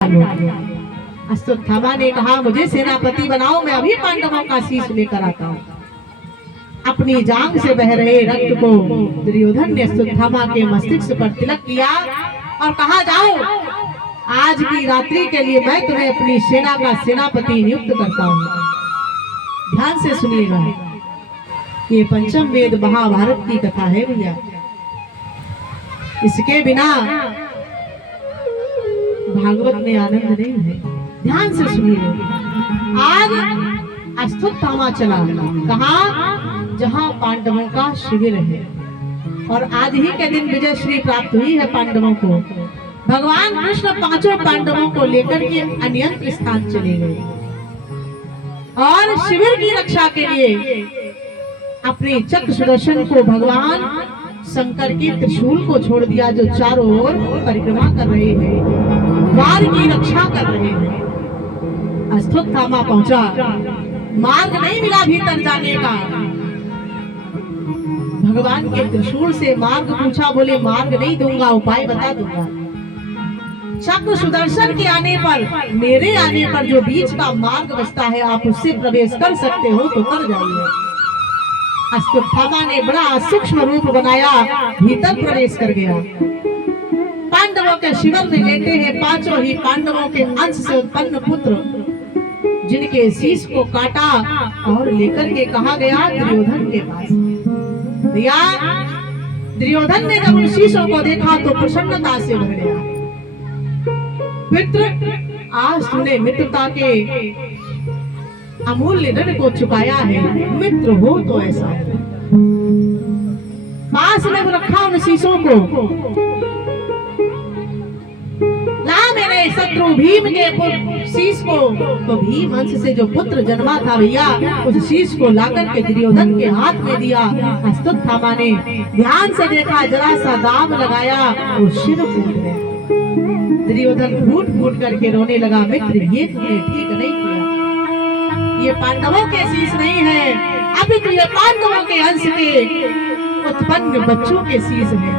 अश्वत्थामा ने कहा मुझे सेनापति बनाओ, मैं अभी पांडवों का शीश लेकर आता हूँ। अपनी जांग से बह रहे रक्त को दुर्योधन ने अश्वत्थामा के मस्तिष्क पर तिलक किया और कहा जाओ, आज की रात्रि के लिए मैं तुम्हें अपनी सेना का सेनापति नियुक्त करता हूँ। ध्यान से सुनिएगा, ये पंचम वेद महाभारत की कथा है भैया। इसके बिना भागवत में आनंद नहीं है। ध्यान से सुनिए। आज अश्वत्थामा चला कहा जहां पांडवों का शिविर है, और आज ही के दिन विजय श्री प्राप्त हुई है पांडवों को। भगवान कृष्ण पांचों पांडवों को लेकर के अन्यंत्र स्थान चले गए और शिविर की रक्षा के लिए अपने चक्र सुदर्शन को भगवान शंकर के त्रिशूल को छोड़ दिया, जो चारों ओर परिक्रमा कर रहे हैं, द्वार की रक्षा कर रहे हैं। अश्वत्थामा पहुंचा, मार्ग नहीं मिला भीतर जाने का। भगवान के त्रिशूल से मार्ग पूछा, बोले मार्ग नहीं दूंगा, उपाय बता दूंगा। चक्र सुदर्शन के आने पर, मेरे आने पर जो बीच का मार्ग बचता है, आप उससे प्रवेश कर सकते हो तो कर जाइए। अश्वत्थामा ने बड़ा सूक्ष्म रूप बनाया, भीतर प्रवेश कर गया। पांडवों के शिविर में लेटे हैं पांचों ही पांडवों के अंश से उत्पन्न पुत्र, जिनके शीश को काटा और लेकर के कहा गया दुर्योधन के पास। भैया, दुर्योधन ने जब उन शीशों को देखा तो प्रसन्नता से भर गया। मित्र, आज तूने मित्रता के अमूल्य ऋण को चुकाया है। मित्र हो तो ऐसा पास में रखा उन शीशों को। ला मेरे शत्रु भीम के शीश को। तो भीम वंश से जो पुत्र जन्मा था भैया, उस शीश को लाकर के दुर्योधन के हाथ में दिया। अश्वत्थामा ने ध्यान से देखा, जरा सा दाम लगाया, वो सिर फूट गया। दुर्योधन फूट फूट करके रोने लगा, मित्र ये तुमने ठीक नहीं किया, ये पांडवों के शीश नहीं है, अभी तो ये पांडवों के अंश के उत्पन्न बच्चों के शीश है।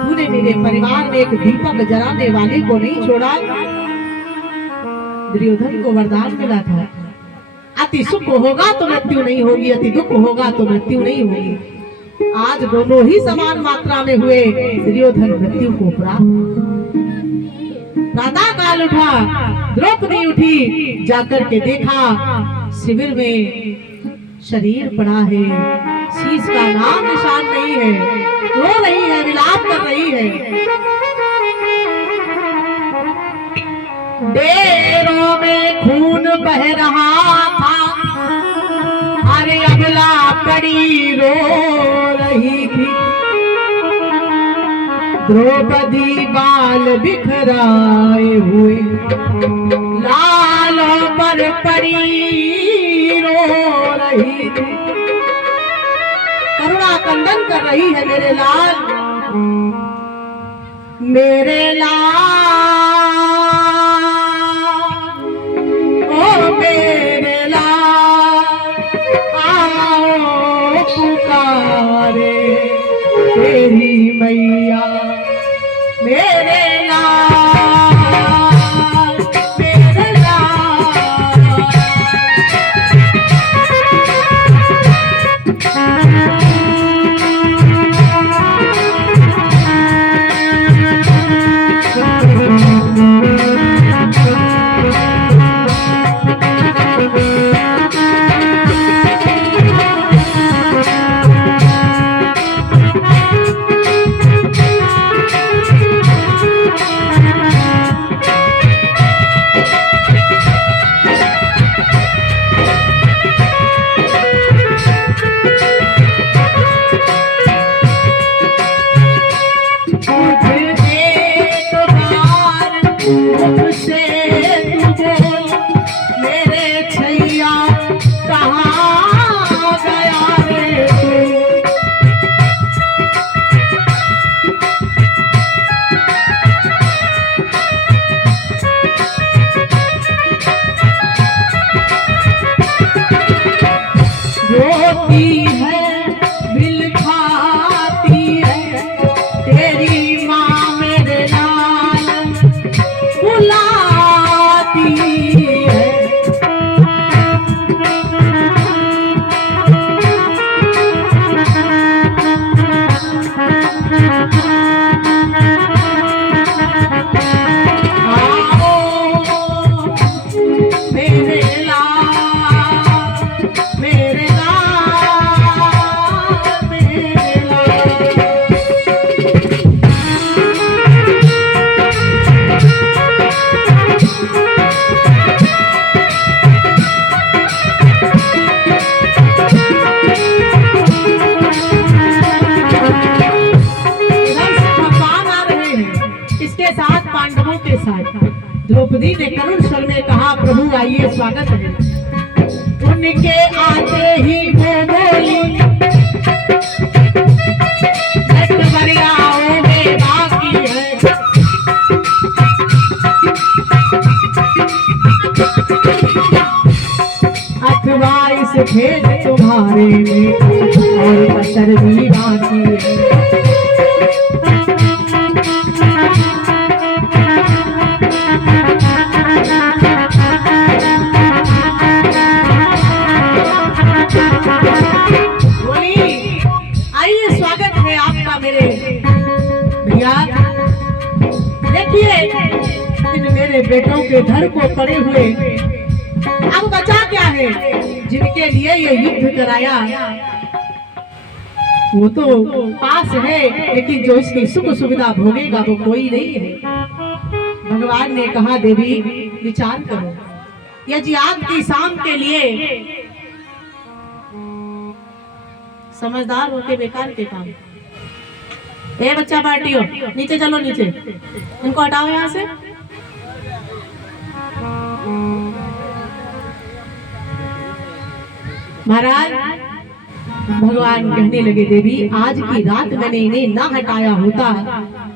तूने मेरे परिवार में एक दीपक जलाने वाले को नहीं छोड़ा। दुर्योधन को वरदान मिला था, अति सुख होगा तो मृत्यु नहीं होगी, अति दुख होगा तो मृत्यु नहीं होगी। आज दोनों ही समान मात्रा में हुए। दुर्योधन मृत्यु को प्राप्त। प्रातः काल उठा, द्रौपदी उठी, जाकर के देखा शिविर में शरीर पड़ा है, शीश का नाम निशान नहीं है। रो रही है, विलाप कर रही है। डेरों में खून बह रहा था, अरे अबला पड़ी रो रही थी। द्रौपदी बाल बिखराए हुए लालों पर पड़ी रो रही थी। करुणा कंदन कर रही है मेरे लाल, मेरे लाल, ओ मेरे लाल, आओ पुकारे तेरी मैया, मेरे लाल, मेरे लाल। द्रौपदी ने करुण स्वर में कहा, प्रभु आइए, स्वागत है। उनके आते ही वो बोली, बरियाओं में बाकी है। अथवा इस खेत तुम्हारे में और कसर भी बाकी है। मेरे बेटों के धड़ को पड़े हुए अब बचा क्या है? जिनके लिए ये युद्ध कराया वो तो पास है, लेकिन जो इसकी सुख सुविधा भोगेगा वो कोई नहीं है। भगवान ने कहा, देवी विचार करो, यदि आपकी शाम के लिए समझदार होके बेकार के काम। ए बच्चा पार्टियों, नीचे चलो, नीचे इनको हटाओ यहाँ से। महाराज भगवान कहने लगे, देवी आज की रात मैंने इन्हें ना हटाया होता,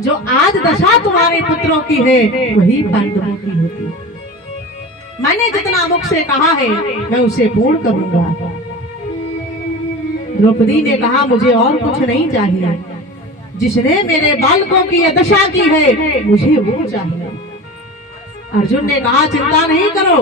जो आज दशा तुम्हारे पुत्रों की है वही पांडवों की होती। मैंने जितना मुख से कहा है मैं उसे पूर्ण करूंगा। द्रौपदी ने कहा, मुझे और कुछ नहीं चाहिए, जिसने मेरे बालकों की यह दशा की है मुझे वो चाहिए। अर्जुन ने कहा, चिंता नहीं करो,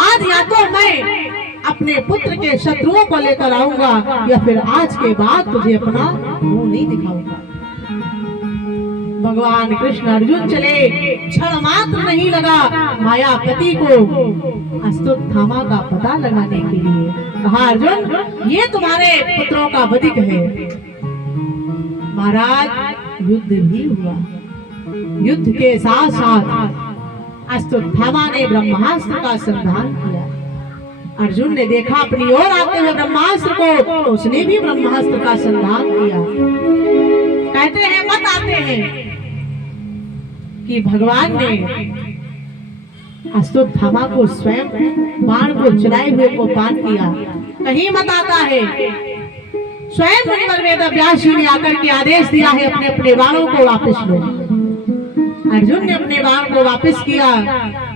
आज या तो मैं अपने पुत्र के शत्रुओं को लेकर आऊंगा या फिर आज के बाद तुझे अपना मुंह नहीं दिखाऊंगा। भगवान कृष्ण अर्जुन चले, क्षण मात्र नहीं लगा मायापति को अश्वत्थामा का पता लगाने के लिए। कहा, अर्जुन ये तुम्हारे पुत्रों का वधिक है। महाराज युद्ध भी हुआ। युद्ध के साथ साथ अश्वत्थामा ने ब्रह्मास्त्र का संधान किया। अर्जुन ने देखा अपनी ओर आते हुए ब्रह्मास्त्र को, तो उसने भी ब्रह्मास्त्र का संधान किया। कहते हैं, मत आते हैं कि भगवान ने अश्वत्थामा को स्वयं बाण को चलाए हुए को पान किया। कहीं मत आता है, स्वयं मुनिवर वेदव्यास जी ने आकर के आदेश दिया है, अपने अपने बाणों को वापस लो। अर्जुन ने अपने बाण को वापस किया,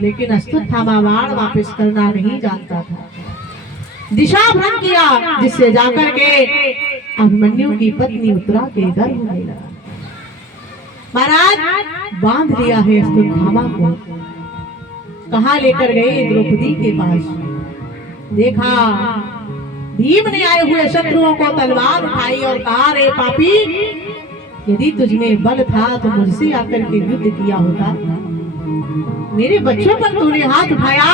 लेकिन अश्वत्थामा बाण वापस करना नहीं जानता था। दिशा भ्रम किया, जिससे जाकर के अभिमन्यु की पत्नी उत्तरा के गर्भ में लगा। महाराज बांध लिया है अश्वत्थामा को। कहाँ लेकर गए? द्रौपदी के पास। देखा भीम ने आए हुए शत्रुओं को तलवार उठाई और कहा, रे पापी, यदि तुझमें बल था तो मुझसे आकर के युद्ध किया होता। मेरे बच्चों पर तूने हाथ उठाया।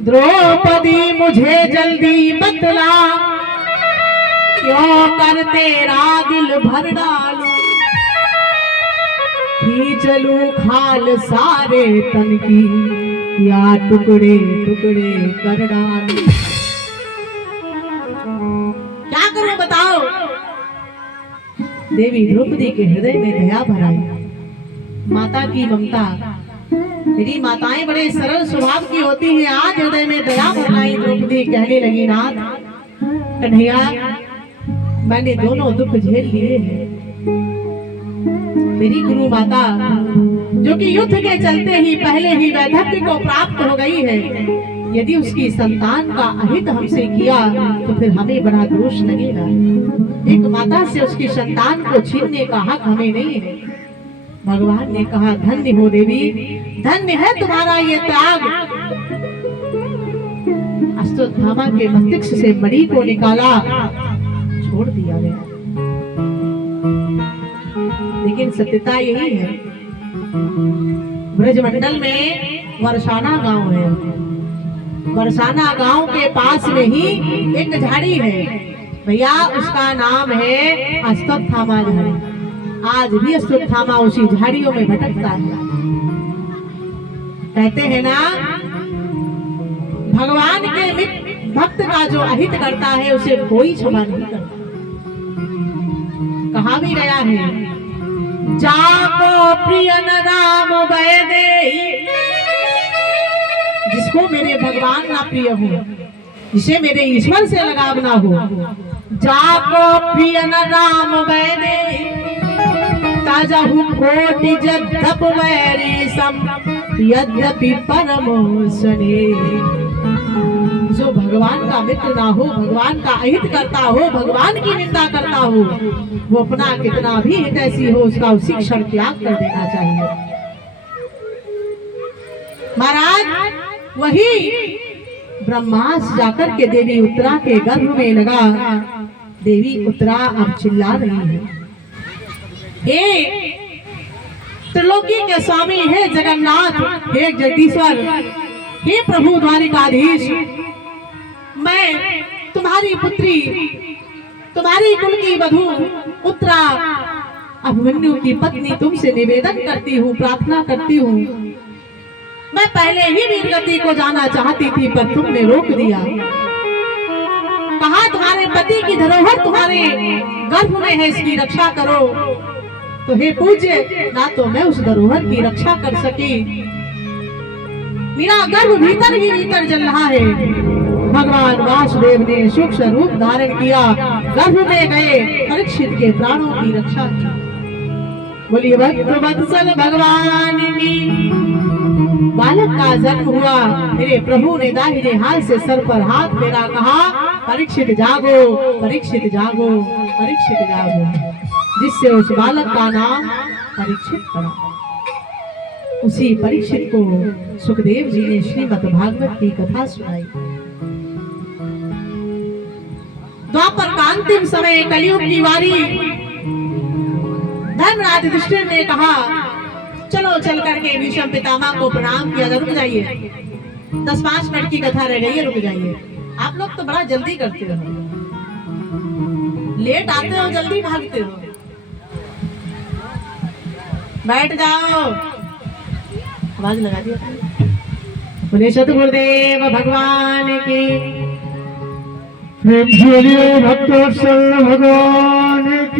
द्रौपदी मुझे जल्दी बतला, क्यों कर तेरा दिल भर डालूं, खींचलूं खाल सारे तन की, या टुकड़े टुकड़े कर डालूं। क्या करूं बताओ? देवी द्रौपदी के हृदय में दया भराई। माता की ममता, मेरी माताएं बड़े सरल स्वभाव की होती हैं, आज हृदय में दया भराई। द्रौपदी कहने लगी, नाथ कन्हैया, मैंने दोनों दुख झेल लिए हैं। मेरी गुरु माता जो कि युद्ध के चलते ही पहले ही वैधव्य को प्राप्त हो गई है, यदि उसकी संतान का अहित हमसे किया तो फिर हमें बड़ा दोष लगेगा। एक माता से उसकी संतान को छीनने का हक हमें नहीं है। भगवान ने कहा, धन्य हो देवी, धन्य है तुम्हारा ये त्याग। अश्वत्थामा के मस्तिष्क से मणि को निकाला, छोड़ दिया गया। लेकिन सत्यता यही है, ब्रजमंडल में वर्षाना गांव है। वर्षाना गांव के पास में ही एक झाड़ी है भैया, उसका नाम है अश्वत्थामा झाड़ी। आज भी अश्वत्थामा उसी झाड़ियों में भटकता है। कहते हैं ना, भगवान के भक्त का जो अहित करता है उसे कोई क्षमा नहीं करता। कहा भी गया है, जाको प्रिय न राम वैदेही, जिसको मेरे भगवान ना प्रिय हो, जिसे मेरे ईश्वर से लगाव ना हो। जाको प्रिय न राम वैदेही, ताजहु कोटि जद्दप वैरी सम, यद्यपि परमो स्नेह। जो भगवान का मित्र ना हो, भगवान का अहित करता हो, भगवान की निंदा करता हो, वो अपना कितना भी हितैषी हो उसका उसी क्षण त्याग कर देना चाहिए। महाराज वही ब्रह्मास्त्र जाकर के देवी उत्तरा के गर्भ में लगा। देवी उत्तरा अब चिल्ला रही है, हे त्रिलोकी के स्वामी, हे जगन्नाथ, हे जगदीश्वर, हे प्रभु द्वारिकाधीश, मैं तुम्हारी पुत्री, तुम्हारी कुल की वधू उत्तरा अभिमन्यु की पत्नी तुमसे निवेदन करती हूँ, प्रार्थना करती हूँ। मैं पहले ही वीरगति को जाना चाहती थी पर तुमने रोक दिया। कहा तुम्हारे पति की धरोहर तुम्हारे गर्भ में है, इसकी रक्षा करो। तो हे पूज्य, ना तो मैं उस धरोहर की रक्षा कर सकी, मेरा गर्भ भीतर ही भीतर जल रहा है। भगवान वासुदेव ने सूक्ष्म रूप धारण किया, गर्भ में गए, परीक्षित के प्राणों की रक्षा की। बोलिए भक्तवत्सल भगवान की। बालक का जन्म हुआ, मेरे प्रभु ने दाहिने हाथ से सर पर हाथ फेरा, कहा परीक्षित जागो, परीक्षित जागो, परीक्षित जागो, जिससे उस बालक का नाम परीक्षित पड़ा। उसी परीक्षित को सुखदेव जी ने श्रीमद् भागवत की कथा सुनाई। द्वापर का अंतिम समय, कलयुग की वारी, धर्मराज युधिष्ठिर ने कहा चलो चल करके भीष्म पितामह को प्रणाम किया जाए। रुक जाइए, 10-5 मिनट की कथा रह गई है, रुक जाइए। आप लोग तो बड़ा जल्दी करते हो, लेट आते हो, जल्दी भागते हो। बैठ जाओ, आवाज लगा दिया। बोले सतगुरुदेव भगवान की। भक्तोत्सल भगवान की।